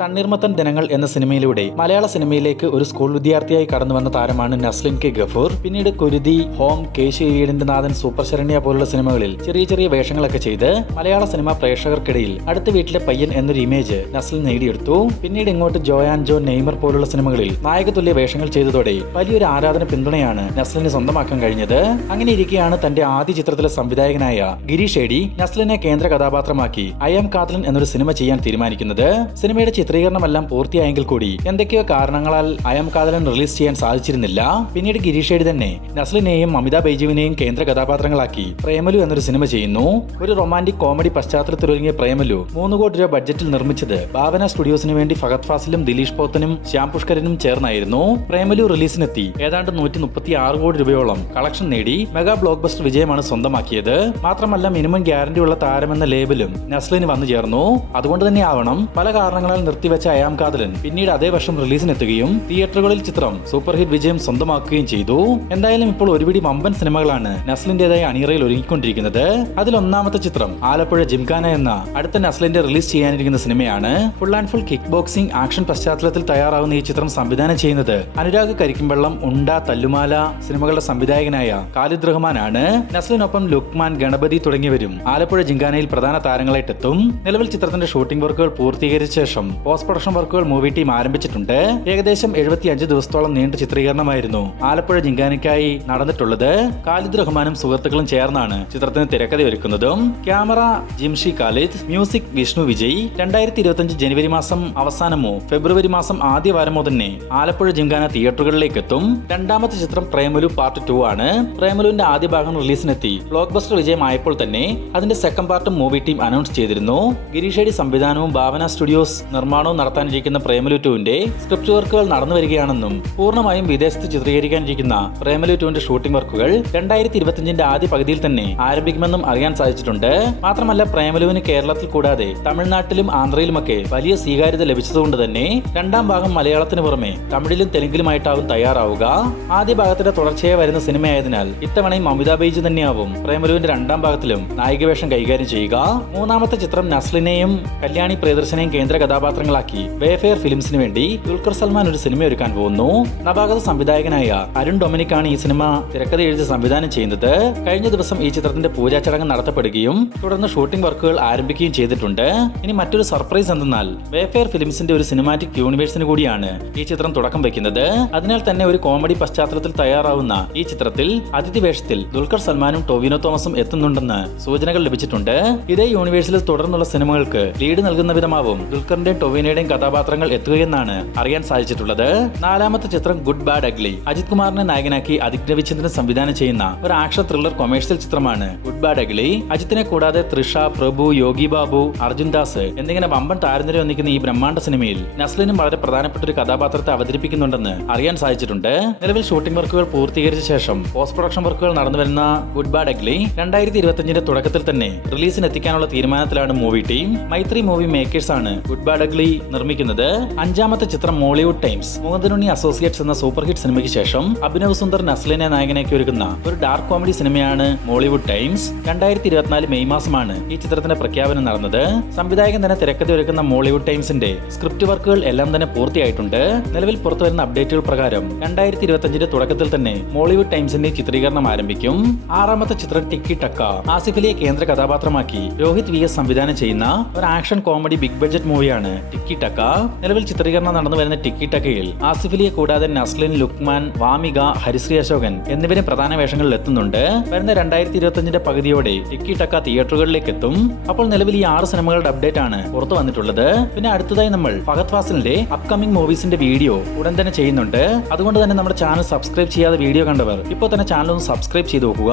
തണ്ണീർമത്തൻ ദിനങ്ങൾ എന്ന സിനിമയിലൂടെ മലയാള സിനിമയിലേക്ക് ഒരു സ്കൂൾ വിദ്യാർത്ഥിയായി കടന്നു വന്ന താരമാണ് നസ്ലിൻ കെ ഗഫൂർ. പിന്നീട് കുരുതി, ഹോം, കേശു ഈടിന്റെ നാഥൻ, സൂപ്പർ ശരണ്യ പോലുള്ള സിനിമകളിൽ ചെറിയ ചെറിയ വേഷങ്ങളൊക്കെ ചെയ്ത് മലയാള സിനിമ പ്രേക്ഷകർക്കിടയിൽ അടുത്ത വീട്ടിലെ പയ്യൻ എന്നൊരു ഇമേജ് നസ്ലിൻ നേടിയെടുത്തു. പിന്നീട് ഇങ്ങോട്ട് ജോയാൻ ജോ, നെയ്മർ പോലുള്ള സിനിമകളിൽ നായകതുല്യ വേഷങ്ങൾ ചെയ്തതോടെ വലിയൊരു ആരാധന പിന്തുണയാണ് നസ്ലിന് സ്വന്തമാക്കാൻ കഴിഞ്ഞത്. അങ്ങനെ ഇരിക്കെയാണ് തന്റെ ആദ്യ ചിത്രത്തിലെ സംവിധായകനായ ഗിരീഷ് ഏടി നസ്ലിനെ കേന്ദ്ര കഥാപാത്രമാക്കി ഐ ആം കാതലൻ എന്നൊരു സിനിമ ചെയ്യാൻ തീരുമാനിക്കുന്നത്. സിനിമയുടെ ചിത്രീകരണമെല്ലാം പൂർത്തിയായെങ്കിൽ കൂടി എന്തൊക്കെയോ കാരണങ്ങളാൽ ഐ ആം കാതലൻ റിലീസ് ചെയ്യാൻ സാധിച്ചിരുന്നില്ല. പിന്നീട് ഗിരീഷ് ഏടി തന്നെ നസ്ലിനെയും അമിതാഭ് ബൈജുവിനെയും കേന്ദ്ര കഥാപാത്രങ്ങളാക്കി പ്രേമലു എന്നൊരു സിനിമ ചെയ്യുന്നു. ഒരു റൊമാന്റിക് കോമഡി പശ്ചാത്തലത്തിലൊരുങ്ങിയ പ്രേമലു 3 കോടി രൂപ ബഡ്ജറ്റിൽ നിർമ്മിച്ചത് ഭാവന സ്റ്റുഡിയോസിന് വേണ്ടി ഫഹദ് ഫാസിലും ദിലീഷ് പോത്തനും ശ്യാം പുഷ്കരനും ചേർന്നായിരുന്നു. പ്രേമലു റിലീസിനെത്തി ഏതാണ്ട് 136 കോടി രൂപയോളം കളക്ഷൻ നേടി മെഗാ ബ്ലോക്ക് ബസ്റ്റർ വിജയമാണ് സ്വന്തമാക്കിയത്. മാത്രമല്ല മിനിമം ഗ്യാരണ്ടി ഉള്ള താരമെന്ന ലേബലും നസ്ലിന് വന്നു ചേർന്നു. അതുകൊണ്ട് തന്നെ ആവണം പല കാരണങ്ങളാൽ നിർത്തിവെച്ച ഐ ആം കാതലൻ പിന്നീട് അതേ വർഷം റിലീസിനെത്തുകയും തിയേറ്ററുകളിൽ ചിത്രം സൂപ്പർ ഹിറ്റ് വിജയം സ്വന്തമാക്കുകയും ചെയ്തു. എന്തായാലും ഇപ്പോൾ ഒരുപിടി വമ്പൻ സിനിമകളാണ് നസ്ലിന്റേതായ അണിയറയിൽ ഒരുങ്ങിക്കൊണ്ടിരിക്കുന്നത്. അതിൽ ഒന്നാമത്തെ ചിത്രം ആലപ്പുഴ ജിംഖാന എന്ന അടുത്ത നസ്ലിന്റെ റിലീസ് ചെയ്യാനിരിക്കുന്ന സിനിമയാണ്. Full and full kick boxing action പശ്ചാത്തലത്തിൽ തയ്യാറാവുന്ന ഈ ചിത്രം സംവിധാനം ചെയ്യുന്നത് അനുരാഗ് കരിക്കുംവെള്ളം, ഉണ്ട, തല്ലുമാല സിനിമകളുടെ സംവിധായകനായ ഖാലിദ് റഹ്മാനാണ്. നസ്ലിനൊപ്പം ലുക്മാൻ, ഗണപതി തുടങ്ങിയവരും ആലപ്പുഴ ജിംഖാനയിൽ പ്രധാന താരങ്ങളായിട്ടെത്തും. നിലവിൽ ചിത്രത്തിന്റെ ഷൂട്ടിംഗ് വർക്കുകൾ പൂർത്തീകരിച്ച ശേഷം പോസ്റ്റ് പ്രൊഡക്ഷൻ വർക്കുകൾ മൂവി ടീം ആരംഭിച്ചിട്ടുണ്ട്. ഏകദേശം 75 ദിവസത്തോളം നീണ്ട ചിത്രീകരണമായിരുന്നു ആലപ്പുഴ ജിംഖാനയ്ക്കായി നടന്നിട്ടുള്ളത്. ഖാലിദ് റഹ്മാനും സുഹൃത്തുക്കളും ചേർന്നാണ് ചിത്രത്തിന് തിരക്കഥ ഒരുക്കുന്നതും. Camera Jimshi Khalid, music Vishnu Vijay. 2025 ജനുവരി മാസം അവസാനമോ ഫെബ്രുവരി മാസം ആദ്യ വാരമോ തന്നെ ആലപ്പുഴ ജിംഖാന തിയേറ്ററുകളിലേക്ക് എത്തും. രണ്ടാമത്തെ ചിത്രം പ്രേമലു പാർട്ട് 2 ആണ്. പ്രേമലുവിന്റെ ആദ്യ ഭാഗം റിലീസിനെത്തി ബ്ലോക്ക് ബസ്റ്റർ വിജയമായപ്പോൾ തന്നെ അതിന്റെ സെക്കൻഡ് പാർട്ടും മൂവി ടീം അനൗൺസ് ചെയ്തിരുന്നു. ഗിരീഷ് ഏടി സംവിധാനവും ഭാവന സ്റ്റുഡിയോസ് നിർമ്മാണവും നടത്താനിരിക്കുന്ന പ്രേമലു 2ന്റെ സ്ക്രിപ്റ്റ് വർക്കുകൾ നടന്നു വരികയാണെന്നും പൂർണ്ണമായും വിദേശത്ത് ചിത്രീകരിക്കാനിരിക്കുന്ന പ്രേമലു 2ന്റെ ഷൂട്ടിംഗ് വർക്കുകൾ 2025 ആദ്യ പകുതിയിൽ തന്നെ ആരംഭിക്കുമെന്നും അറിയാൻ സാധിച്ചിട്ടുണ്ട്. മാത്രമല്ല പ്രേമലുവിന് കേരളത്തിൽ കൂടാതെ തമിഴ്നാട്ടിലും ആന്ധ്രയിലുമൊക്കെ വലിയ സ്വീകാര്യത ലഭിച്ചതുകൊണ്ട് തന്നെ രണ്ടാം ഭാഗം മലയാളത്തിന് പുറമെ തമിഴിലും തെലുങ്കിലുമായിട്ടാവും തയ്യാറാവുക. ആദ്യ ഭാഗത്തിന്റെ തുടർച്ചയായി വരുന്ന സിനിമയായതിനാൽ ഇത്തവണയും അമിതാഭ് ബൈജു തന്നെയാവും പ്രേമലുവിന്റെ രണ്ടാം ഭാഗത്തിലും നായികവേഷം കൈകാര്യം ചെയ്യുക. മൂന്നാമത്തെ ചിത്രം നസ്ലിനെയും കല്യാണി പ്രിയദർശനെയും കേന്ദ്ര കഥാപാത്രങ്ങളാക്കി വേഫെയർ ഫിലിംസിന് വേണ്ടി ദുൽഖർ സൽമാൻ ഒരു സിനിമ ഒരുക്കാൻ പോകുന്നു. നവാഗത സംവിധായകനായ അരുൺ ഡൊമിനിക് ആണ് ഈ സിനിമ തിരക്കഥ എഴുതി സംവിധാനം ചെയ്യുന്നത്. കഴിഞ്ഞ ദിവസം ഈ ചിത്രത്തിന്റെ പൂജാ ചടങ്ങ് നടത്തപ്പെടുകയും തുടർന്ന് ഷൂട്ടിംഗ് വർക്കുകൾ ആരംഭിക്കുകയും ചെയ്തിട്ടുണ്ട്. ഇനി മറ്റൊരു സർപ്രൈസ് എന്തെന്നാൽ വേഫെയർ ഫിലിംസിന്റെ ഒരു സിനിമാറ്റിക് യൂണിവേഴ്സിന് കൂടിയാണ് ഈ ചിത്രം തുടക്കം വെക്കുന്നത്. അതിനാൽ തന്നെ ഒരു കോമഡി പശ്ചാത്തലത്തിൽ തയ്യാറാവുന്ന ഈ ചിത്രത്തിൽ അതിഥി വേഷത്തിൽ ദുൽഖർ സൽമാനും ടൊവിനോ തോമസും എത്തുന്നുണ്ടെന്ന് സൂചനകൾ ലഭിച്ചിട്ടുണ്ട്. ഇതേ യൂണിവേഴ്സിൽ തുടർന്നുള്ള സിനിമകൾക്ക് ലീഡ് നൽകുന്ന വിധമാവും ദുൽഖറിന്റെയും ടൊവിനോയുടെയും കഥാപാത്രങ്ങൾ എത്തുകയെന്നാണ് അറിയാൻ സാധിച്ചിട്ടുള്ളത്. നാലാമത്തെ ചിത്രം ഗുഡ് ബാഡ് അഗ്ലി. അജിത് കുമാറിനെ നായകനാക്കി അതിക് രവിചന്ദ്രൻ സംവിധാനം ചെയ്യുന്ന ഒരു ആക്ഷൻ ത്രില്ലർ കൊമേഴ്സ്യൽ ചിത്രമാണ് ഗുഡ് ബാഡ് അഗ്ലി. അജിത്തിനെ കൂടാതെ തൃഷ, പ്രഭു, യോഗി ബാബു, അർജുൻ ദാസ് എന്നിങ്ങനെ വമ്പൻ താരനിര ഒന്നിക്കുന്ന ഈ ബ്രഹ്മാണ്ഡ സിനിമയിൽ നസ്ലിനും വളരെ പ്രധാനപ്പെട്ട ഒരു കഥാപാത്രത്തെ അവതരിപ്പിക്കുന്നുണ്ടെന്ന് അറിയാൻ സാധിച്ചിട്ടുണ്ട്. നിലവിൽ ഷൂട്ടിംഗ് വർക്കുകൾ പൂർത്തീകരിച്ച ശേഷം പോസ്റ്റ് പ്രൊഡക്ഷൻ വർക്കുകൾ നടന്നു വരുന്ന ഗുഡ് ബാഡ് അഗ്ലി 2025 തുടക്കത്തിൽ തന്നെ റിലീസിന് എത്തിക്കാനുള്ള തീരുമാനത്തിലാണ് മൂവി ടീം. മൈത്രി മൂവി മേക്കേഴ്സ് ആണ് ഗുഡ് ബാഡ് അഗ്ലി നിർമ്മിക്കുന്നത്. അഞ്ചാമത്തെ ചിത്രം മോളിവുഡ് ടൈംസ്. മുഹമ്മദ് അസോസിയേറ്റ്സ് എന്ന സൂപ്പർ ഹിറ്റ് സിനിമയ്ക്ക് ശേഷം അഭിനവ് സുന്ദർ നസ്ലിനെ നായകനാക്കി ഒരുക്കുന്ന ഒരു ഡാർക്ക് കോമഡി സിനിമയാണ് മോളിവുഡ് ടൈംസ്. 2024 മെയ് മാസമാണ് ഈ ചിത്രത്തിന്റെ പ്രഖ്യാപനം നടന്നത്. സംവിധായകൻ തന്നെ തിരക്കഥ ഒരുക്കുന്ന മോളിവുഡ് ടൈംസിന്റെ സ്ക്രിപ്റ്റ് വർക്കുകൾ എല്ലാം തന്നെ പൂർത്തിയായിട്ടുണ്ട്. നിലവിൽ പുറത്തുവരുന്ന അപ്ഡേറ്റുകൾ പ്രകാരം 2025 തുടക്കത്തിൽ തന്നെ മോളിവുഡ് ടൈംസിന്റെ ചിത്രീകരണം ആരംഭിക്കും. ആറാമത്തെ ചിത്രം ടിക്കി ടക്ക. ആസിഫ് അലിയെ കേന്ദ്ര കഥാപാത്രമാക്കി രോഹിത് വി എസ് സംവിധാനം ചെയ്യുന്ന ഒരു ആക്ഷൻ കോമഡി ബിഗ് ബഡ്ജറ്റ് മൂവിയാണ് ടിക്കി ടക്ക. നിലവിൽ ചിത്രീകരണം നടന്നു വരുന്ന ടിക്കി ടക്കയിൽ ആസിഫ് അലിയെ കൂടാതെ നസ്ലിൻ, ലുക്മാൻ, വാമിക, ഹരിശ്രീ അശോകൻ എന്നിവരും പ്രധാന വേഷങ്ങളിൽ എത്തുന്നുണ്ട്. വരുന്ന 2025 പകുതിയോടെ ടിക്കി ടക്ക തിയേറ്ററുകളിലേക്ക് എത്തും. അപ്പോൾ നിലവിൽ ഈ 6 സിനിമകളുടെ അപ്ഡേറ്റ് ആണ് പുറത്തു വന്നിട്ടുള്ളത്. പിന്നെ അടുത്തതായി നമ്മൾ ഫഹദ് ഫാസിലിന്റെ അപ്കമിംഗ് മൂവീസിന്റെ വീഡിയോ ഉടൻ തന്നെ ചെയ്യുന്നുണ്ട്. അതുകൊണ്ട് തന്നെ നമ്മുടെ ചാനൽ സബ്സ്ക്രൈബ് ചെയ്യാതെ വീഡിയോ കണ്ടവർ ഇപ്പോൾ തന്നെ ചാനൽ ഒന്ന് സബ്സ്ക്രൈബ് ചെയ്ത് നോക്കുക.